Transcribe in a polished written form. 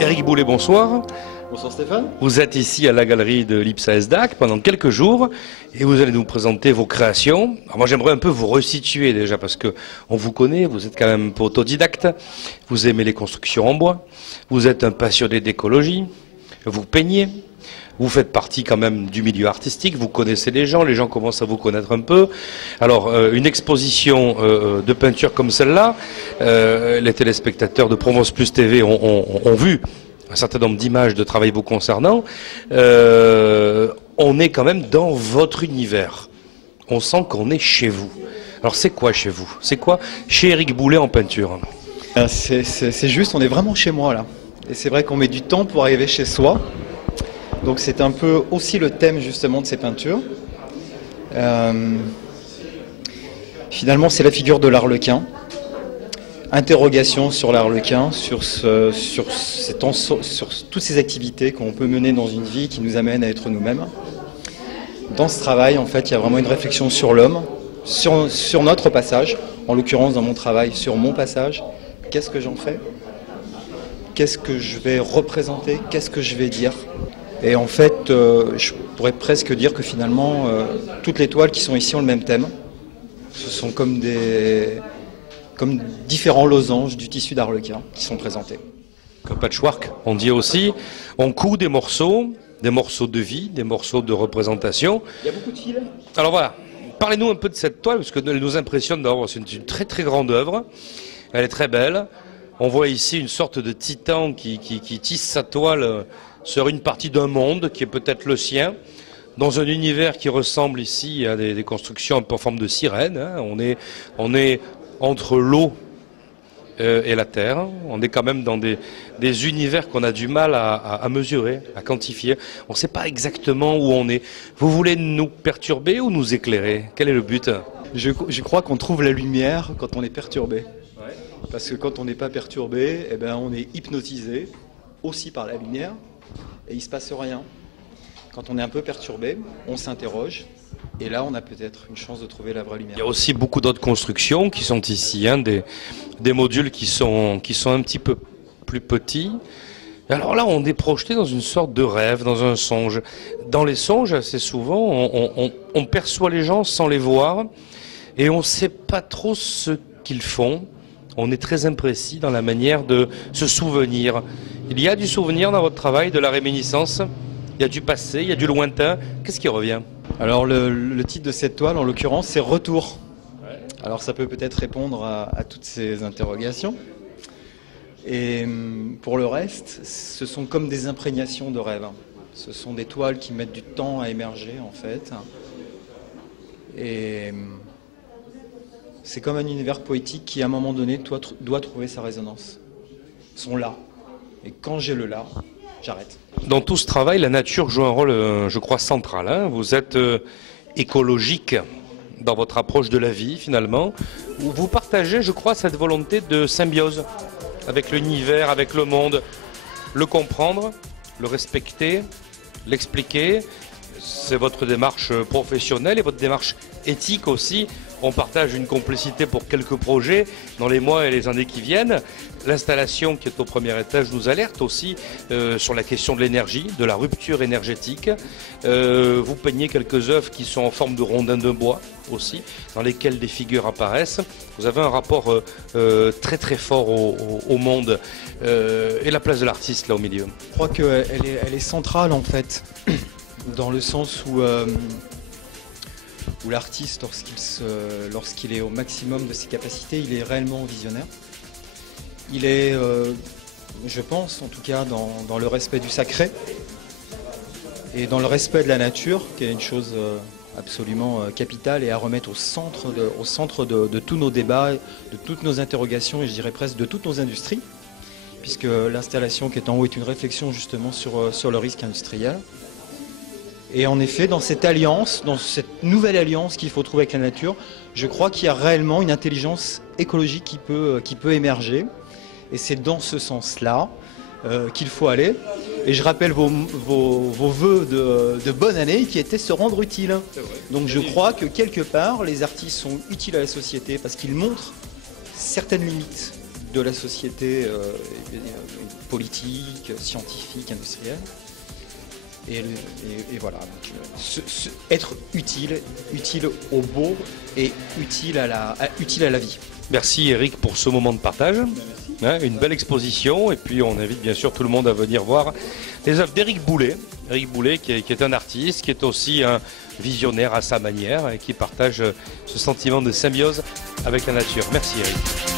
Éric Boulet, bonsoir. Bonsoir Stéphane. Vous êtes ici à la galerie de l'IPSA ESDAC pendant quelques jours et vous allez nous présenter vos créations. Alors moi j'aimerais un peu vous resituer déjà parce que on vous connaît, vous êtes quand même pas autodidacte, vous aimez les constructions en bois, vous êtes un passionné d'écologie, vous peignez, vous faites partie quand même du milieu artistique, vous connaissez les gens commencent à vous connaître un peu. Alors une exposition de peinture comme celle-là, les téléspectateurs de Provence Plus TV ont vu un certain nombre d'images de travail vous concernant. On est quand même dans votre univers. On sent qu'on est chez vous. Alors c'est quoi chez vous? C'est quoi chez Éric Boulet en peinture? C'est juste, on est vraiment chez moi là. Et c'est vrai qu'on met du temps pour arriver chez soi. Donc c'est un peu aussi le thème justement de ces peintures. Finalement c'est la figure de l'Arlequin. Interrogation sur l'Arlequin, sur toutes ces activités qu'on peut mener dans une vie qui nous amène à être nous-mêmes. Dans ce travail, en fait, il y a vraiment une réflexion sur l'homme, sur notre passage, en l'occurrence dans mon travail, sur mon passage. Qu'est-ce que j'en fais? Qu'est-ce que je vais représenter? Qu'est-ce que je vais dire? Et en fait, je pourrais presque dire que finalement, toutes les toiles qui sont ici ont le même thème. Ce sont comme différents losanges du tissu d'Arlequin qui sont présentés. Comme patchwork, on dit aussi, on coud des morceaux de vie, des morceaux de représentation. Il y a beaucoup de fils. Alors voilà, parlez-nous un peu de cette toile, parce qu'elle nous impressionne d'abord, c'est une très très grande œuvre, elle est très belle. On voit ici une sorte de titan qui tisse sa toile sur une partie d'un monde qui est peut-être le sien, dans un univers qui ressemble ici à des constructions un peu en forme de sirène. Hein. On est entre l'eau et la terre. On est quand même dans des univers qu'on a du mal à mesurer, à quantifier. On ne sait pas exactement où on est. Vous voulez nous perturber ou nous éclairer? Quel est le but? Je crois qu'on trouve la lumière quand on est perturbé. Parce que quand on n'est pas perturbé, eh ben, on est hypnotisé aussi par la lumière et il ne se passe rien. Quand on est un peu perturbé, on s'interroge. Et là, on a peut-être une chance de trouver la vraie lumière. Il y a aussi beaucoup d'autres constructions qui sont ici, hein, des modules qui sont un petit peu plus petits. Et alors là, on est projeté dans une sorte de rêve, dans un songe. Dans les songes, assez souvent, on perçoit les gens sans les voir et on ne sait pas trop ce qu'ils font. On est très imprécis dans la manière de se souvenir. Il y a du souvenir dans votre travail, de la réminiscence. Il y a du passé, il y a du lointain. Qu'est-ce qui revient? Alors le titre de cette toile, en l'occurrence, c'est Retour. Alors ça peut peut-être répondre à toutes ces interrogations. Et pour le reste, ce sont comme des imprégnations de rêve. Ce sont des toiles qui mettent du temps à émerger, en fait. Et c'est comme un univers poétique qui, à un moment donné, doit trouver sa résonance. Son là. Et quand j'ai le là, j'arrête. Dans tout ce travail, la nature joue un rôle, je crois, central. Hein. Vous êtes écologique dans votre approche de la vie, finalement. Vous partagez, je crois, cette volonté de symbiose avec l'univers, avec le monde. Le comprendre, le respecter, l'expliquer. C'est votre démarche professionnelle et votre démarche éthique aussi. On partage une complicité pour quelques projets dans les mois et les années qui viennent. L'installation qui est au premier étage nous alerte aussi sur la question de l'énergie, de la rupture énergétique. Vous peignez quelques œuvres qui sont en forme de rondins de bois aussi, dans lesquelles des figures apparaissent. Vous avez un rapport très très fort au monde et la place de l'artiste là au milieu. Je crois qu'elle est centrale en fait, dans le sens où l'artiste, lorsqu'il est au maximum de ses capacités, il est réellement visionnaire. Il est, je pense en tout cas, dans le respect du sacré et dans le respect de la nature, qui est une chose absolument capitale et à remettre au centre de tous nos débats, de toutes nos interrogations et je dirais presque de toutes nos industries, puisque l'installation qui est en haut est une réflexion justement sur le risque industriel. Et en effet, dans cette alliance, dans cette nouvelle alliance qu'il faut trouver avec la nature, je crois qu'il y a réellement une intelligence écologique qui peut émerger. Et c'est dans ce sens-là qu'il faut aller. Et je rappelle vos vœux de bonne année qui étaient se rendre utile. Donc je crois que quelque part, les artistes sont utiles à la société parce qu'ils montrent certaines limites de la société politique, scientifique, industrielle. Et voilà, donc, être utile au beau et utile à la vie. Merci Eric pour ce moment de partage. Une belle exposition et puis on invite bien sûr tout le monde à venir voir les œuvres d'Éric Boulet. Éric Boulet qui est un artiste, qui est aussi un visionnaire à sa manière et qui partage ce sentiment de symbiose avec la nature. Merci Eric.